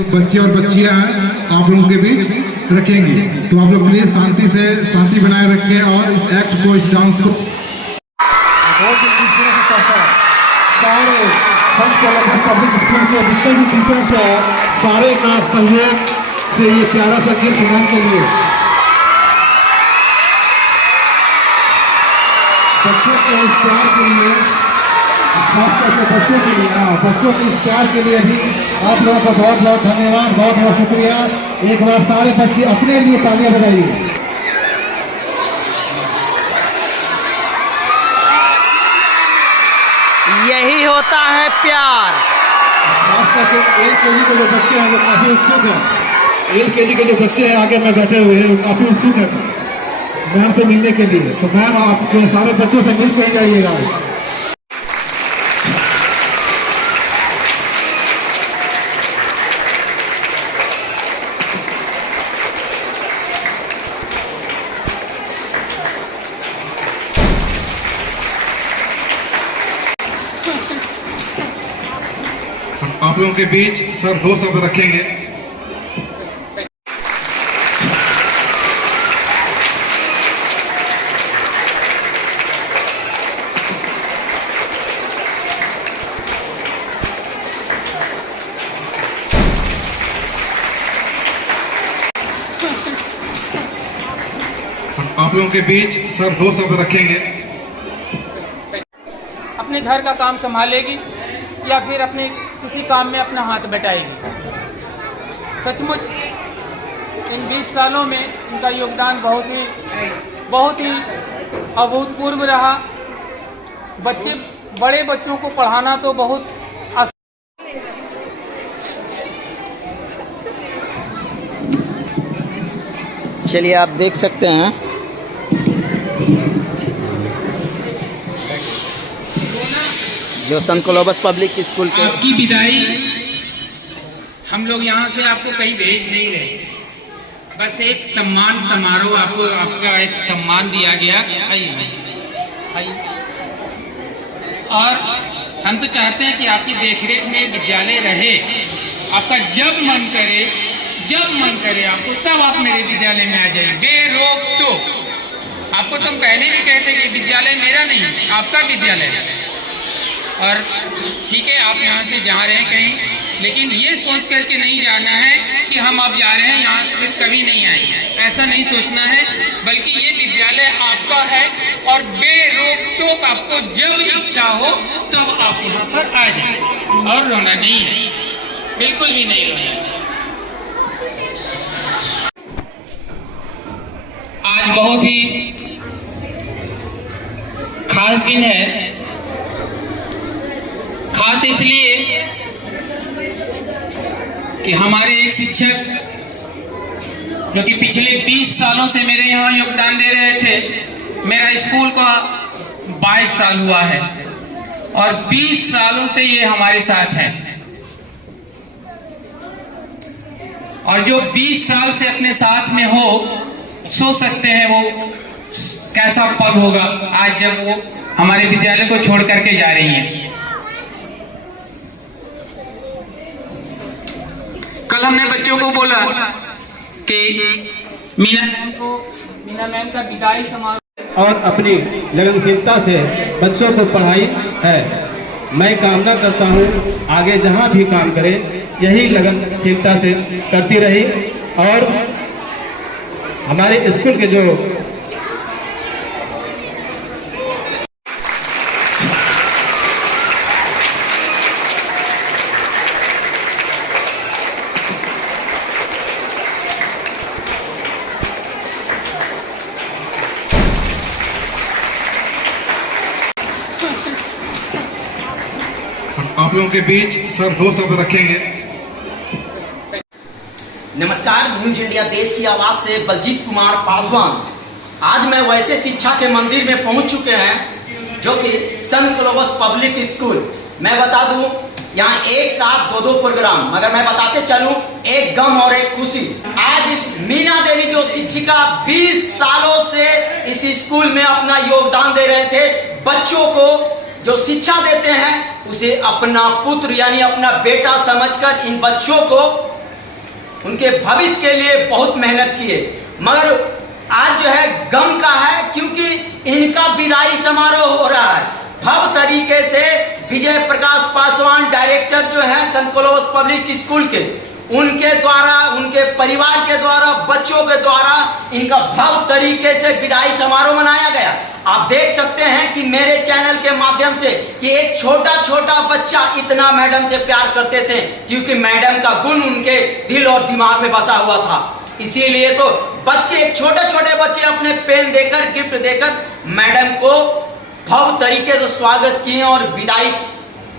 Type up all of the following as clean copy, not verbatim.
जो बच्चे और बच्चियां हैं आप लोगों के बीच रखेंगे। तो आप लोग प्लीज शांति बनाए रखें और इस एक्ट को, इस डांस को सारे संत कोलंबस पब्लिक स्कूल के जितने भी टीचर्स हैं सारे का सहयोग से ये प्यारा सा गीत सुनाने के लिए बच्चों के इस प्यार के लिए, खासतौर से बच्चों के लिए, बच्चों के इस प्यार के लिए भी आप लोगों का बहुत बहुत धन्यवाद, बहुत बहुत शुक्रिया। एक बार सारे बच्चे अपने लिए तालियां बजाइए। यही होता है प्यार। खास करके LKG के जो बच्चे हैं वो काफी उत्सुक हैं। LKG के जो बच्चे हैं आगे में बैठे हुए हैं वो काफी उत्सुक हैं मैम से मिलने के लिए। तो मैम आप सारे बच्चों से मिल कर जाइएगा। आप लोगों के बीच सर 2 शब्द रखेंगे। आप लोगों के बीच सर 2 शब्द रखेंगे। अपने घर का काम संभालेगी या फिर अपने किसी काम में अपना हाथ बटाएगी। सचमुच इन 20 सालों में उनका योगदान बहुत ही अभूतपूर्व रहा। बड़े बच्चों को पढ़ाना तो बहुत चलिए आप देख सकते हैं जो संत कोलंबस पब्लिक स्कूल के आपकी विदाई हम लोग यहाँ से आपको कहीं भेज नहीं रहे, बस एक सम्मान समारोह आपका एक सम्मान दिया गया। आइए। और हम तो चाहते हैं कि आपकी देखरेख में विद्यालय रहे। आपका जब मन करे आपको तब आप मेरे विद्यालय में आ जाइए बेरोक टोक। आपको तो हम पहले भी कहते कि विद्यालय मेरा नहीं आपका विद्यालय है। और ठीक है आप यहाँ से जा रहे हैं कहीं, लेकिन ये सोच करके नहीं जाना है कि हम अब जा रहे हैं यहाँ फिर कभी नहीं आएंगे, ऐसा नहीं सोचना है। बल्कि ये विद्यालय आपका है और बेरोक टोक आपको जब इच्छा हो तब आप यहाँ पर आ जाए। और रोना नहीं है, बिल्कुल भी नहीं रोना है। आज बहुत ही खास दिन है। खास इसलिए कि हमारे एक शिक्षक जो कि पिछले 20 सालों से मेरे यहाँ योगदान दे रहे थे। मेरा स्कूल का 22 साल हुआ है और 20 सालों से ये हमारे साथ है। और जो 20 साल से अपने साथ में हो, सोच सकते हैं वो कैसा पल होगा आज जब वो हमारे विद्यालय को छोड़ करके जा रही हैं। कल हमने बच्चों को बोला कि मीना मैम का विदाई समारोह और अपनी लगनशीलता से बच्चों को पढ़ाई है। मैं कामना करता हूँ आगे जहाँ भी काम करें यही लगनशीलता से करती रही। और हमारे स्कूल के जो आप लोगों के बीच सर 2 शब्द रखेंगे। नमस्कार, न्यूज इंडिया देश की आवाज से बलजीत कुमार पासवान। आज मैं वैसे शिक्षा के मंदिर में पहुंच चुके हैं जो कि संत कोलंबस पब्लिक स्कूल। मैं बता दूं यहाँ एक साथ 2 प्रोग्राम, मगर मैं बताते चलूं एक गम और एक खुशी। आज मीना देवी जो शिक्षिका 20 सालों से इस स्कूल में अपना योगदान दे रहे थे, बच्चों को जो शिक्षा देते हैं उसे अपना पुत्र यानी अपना बेटा समझकर इन बच्चों को उनके भविष्य के लिए बहुत मेहनत किए, मगर आज जो है गम का है, क्योंकि इनका विदाई समारोह हो रहा है। भव्य तरीके से विजय प्रकाश पासवान डायरेक्टर जो है संत कोलोबस पब्लिक स्कूल के, उनके द्वारा, उनके परिवार के द्वारा, बच्चों के द्वारा इनका भव्य तरीके से विदाई समारोह मनाया गया। आप देख सकते हैं कि मेरे चैनल के माध्यम से कि एक छोटा छोटा बच्चा इतना मैडम से प्यार करते थे, क्योंकि मैडम का गुण उनके दिल और दिमाग में बसा हुआ था। इसीलिए तो बच्चे, छोटे छोटे बच्चे अपने पेन देकर, गिफ्ट देकर मैडम को भव्य तरीके से स्वागत किए और विदाई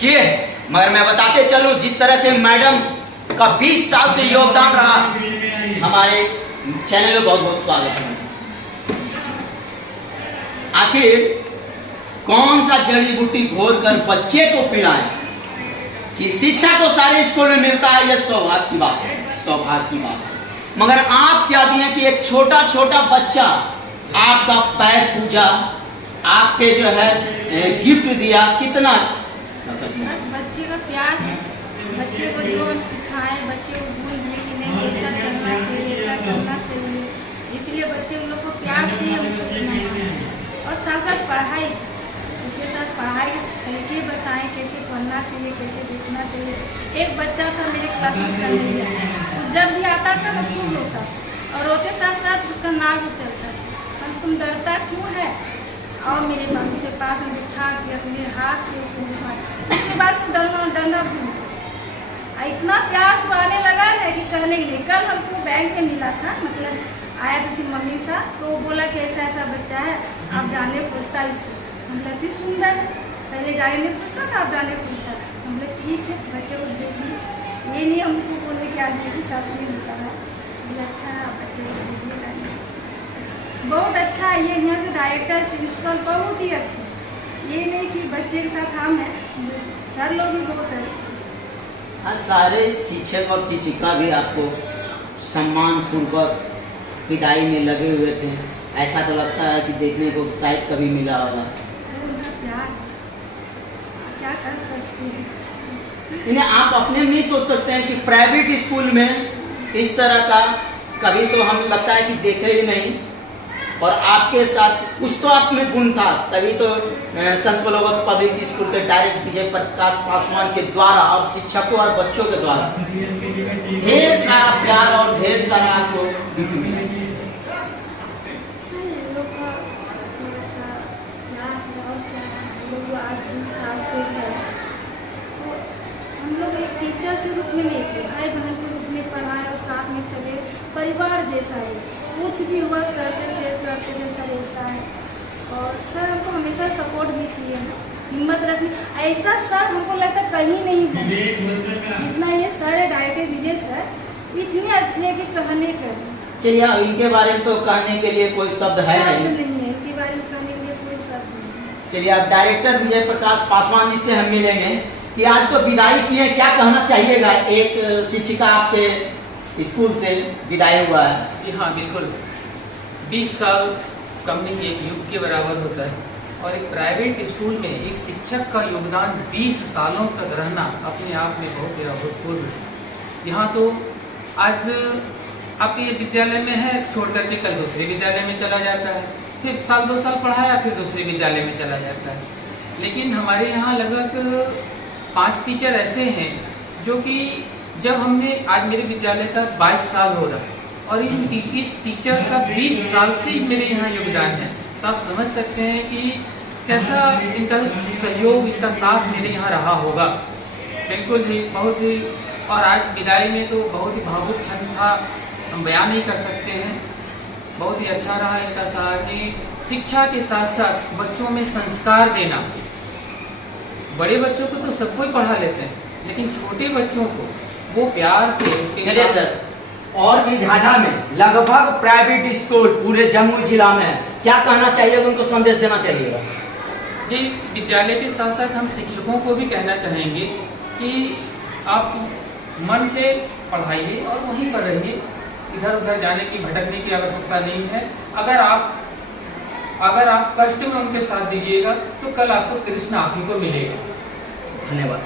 किए। मगर मैं बताते चलूं, जिस तरह से मैडम का 20 साल से योगदान रहा, हमारे चैनल में बहुत बहुत स्वागत है। आखिर कौन सा जड़ी बूटी घोर कर बच्चे को पिलाएं कि शिक्षा को सारे स्कूल में मिलता है, यह सौभाग्य की बात है, सौभाग्य की बात है। मगर आप क्या दिए कि एक छोटा छोटा बच्चा आपका पैर पूजा, आपके जो है गिफ्ट दिया, कितना बस बच्चे का प्यार है, बच्चे को जो हम सिखाएं, बच्चे को भूल है कि नहीं ऐसा चलना चाहिए, ऐसा करना चाहिए, इसलिए बच्चे उन लोग को प्यार से और साथ साथ पढ़ाई, उसके साथ पढ़ाई के तरीके बताएं, कैसे पढ़ना चाहिए, कैसे देखना चाहिए। एक बच्चा था मेरे क्लास में करने गया, तो जब भी आता था तो खूब रोता, और रोते साथ साथ उसका नाक भी चलता था, तुम डरता क्यों है, और मेरे पास उसके पास में बिठा के अपने हाथ से उसको उठाया, उसके बाद से डरना भूल। इतना प्यार से आने लगा है कि कहने के लिए। कल हमको बैंक में मिला था, मतलब आया था उसकी मम्मी सा, तो बोला कि ऐसा ऐसा बच्चा है, आप जाने पूछता इसको। हम लगती सुंदर है, पहले जाने नहीं पूछता था, आप जाने पूछता। हम लोग ठीक है, बच्चे को भेजिए, ये नहीं हमको बोले कि आज मेरे साथ नहीं होता है। बोले अच्छा है, आप बच्चे को भेजिएगा। बहुत अच्छा है, ये यहाँ के डायरेक्टर प्रिंसिपल बहुत ही अच्छे, ये नहीं कि बच्चे के साथ हम हैं, सर लोग भी बहुत अच्छे। हाँ, सारे शिक्षक और शिक्षिका भी आपको सम्मान पूर्वक विदाई में लगे हुए थे। ऐसा तो लगता है कि देखने को शायद कभी मिला होगा। उनका प्यार क्या कर सकते हैं। इन्हें आप अपने नहीं सोच सकते हैं कि प्राइवेट स्कूल में इस तरह का कभी तो हम लगता है कि देखे ही नहीं, और आपके साथ कुछ तो आप में गुण था, तभी तो संत कोलोबस पब्लिक स्कूल के डायरेक्टर विजय प्रकाश पासवान के द्वारा और शिक्षकों और बच्चों के द्वारा ढेर सारा प्यार और ढेर सारा आपको गिफ्ट मिला। हम लोग एक टीचर के रूप में नहीं थे, भाई बहन के रूप में पढ़ाए और साथ में चले, परिवार जैसा है। कुछ भी हुआ सर से शेयर करते थे, सर ऐसा है, और सर हमको हमेशा सपोर्ट भी किए, हिम्मत रखनी। ऐसा सर हमको लगता कहीं नहीं है जितना ये सर है, डायरेक्टर विजय सर, इतने अच्छे हैं कि कहने का। चलिए, अब इनके बारे में तो कहने के लिए कोई शब्द है नहीं, इनके बारे में कहने के लिए कोई शब्द नहीं। चलिए, अब डायरेक्टर विजय प्रकाश पासवान जी से हम मिलेंगे कि आज तो विदाई किए, क्या कहना चाहिएगा। एक शिक्षिका आपके स्कूल से विदाई हुआ है। जी हाँ, बिल्कुल। 20 साल कम नहीं, एक युग के बराबर होता है, और एक प्राइवेट स्कूल में एक शिक्षक का योगदान 20 सालों तक रहना अपने आप में बहुत ही अभूतपूर्व है। यहाँ तो आज आपके ये विद्यालय में है, छोड़ करके कल दूसरे विद्यालय में चला जाता है, फिर साल 2 साल पढ़ाया, फिर दूसरे विद्यालय में चला जाता है। लेकिन हमारे यहाँ लगभग 5 टीचर ऐसे हैं जो कि जब हमने, आज मेरे विद्यालय का 22 साल हो रहा है, और इस टीचर का 20 साल से मेरे यहाँ योगदान है, तो आप समझ सकते हैं कि कैसा इनका सहयोग, इनका साथ मेरे यहाँ रहा होगा। बिल्कुल ही, बहुत ही। और आज विदाई में तो बहुत ही भावुक क्षण था, हम बयान नहीं कर सकते हैं। बहुत ही अच्छा रहा इनका साथ जी। शिक्षा के साथ साथ बच्चों में संस्कार देना, बड़े बच्चों को तो सब कोई पढ़ा लेते हैं, लेकिन छोटे बच्चों को वो प्यार से। चलिए सर, और भी झाझा में लगभग प्राइवेट स्कूल पूरे जमुई जिला में है, क्या कहना चाहिए, उनको संदेश देना चाहिएगा। जी, विद्यालय के साथ साथ हम शिक्षकों को भी कहना चाहेंगे कि आप मन से पढ़ाइए और वहीं पर रहिए, इधर उधर जाने की, भटकने की आवश्यकता नहीं है। अगर आप कष्ट में उनके साथ दीजिएगा तो कल आपको कृष्ण आप ही को मिलेगा। धन्यवाद।